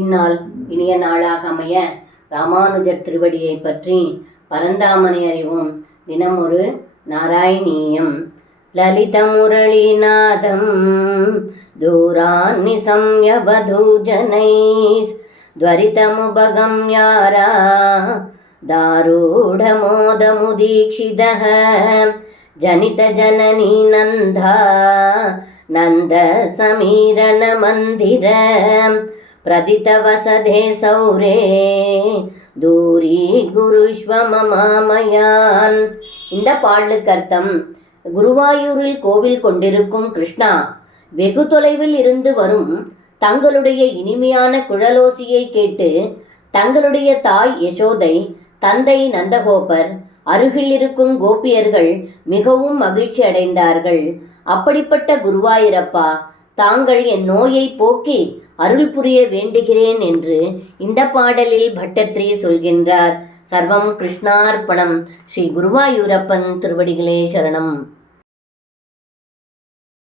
இந்நாள் இனிய நாளாக அமைய ராமானுஜர் திருவடியை பற்றி பரந்தாமனை அறிவோம். தினம் ஒரு நாராயணீயம். லலித முரளிநாதம் தூரான்னி சம்யவதூஜனைஸ் துவரிதமுபகம் யாரா தாரூಢமோதமுதீக்ஷிதः ஜனித ஜனனி நந்தா நந்த சமீரண மந்திர பிரதித வசதே சௌரே தூரி குருஷ்வ மமாமயான். இந்த பாடலுக்கு அர்த்தம்: குருவாயூரில் கோவில் கொண்டிருக்கும் கிருஷ்ணா, வெகு தொலைவில் இருந்து வரும் தங்களுடைய இனிமையான குழலோசியை கேட்டு தங்களுடைய தாய் யசோதை, தந்தை நந்தகோபர், அருகில் இருக்கும் கோபியர்கள் மிகவும் மகிழ்ச்சி அடைந்தார்கள். அப்படிப்பட்ட குருவாயூரப்பா, தாங்கள் என் நோயை போக்கி அருள் புரிய வேண்டுகிறேன் என்று இந்த பாடலில் பட்டத்ரி சொல்கின்றார். சர்வம் கிருஷ்ணார்ப்பணம். ஸ்ரீ குருவாயூரப்பன் திருவடிகளே சரணம்.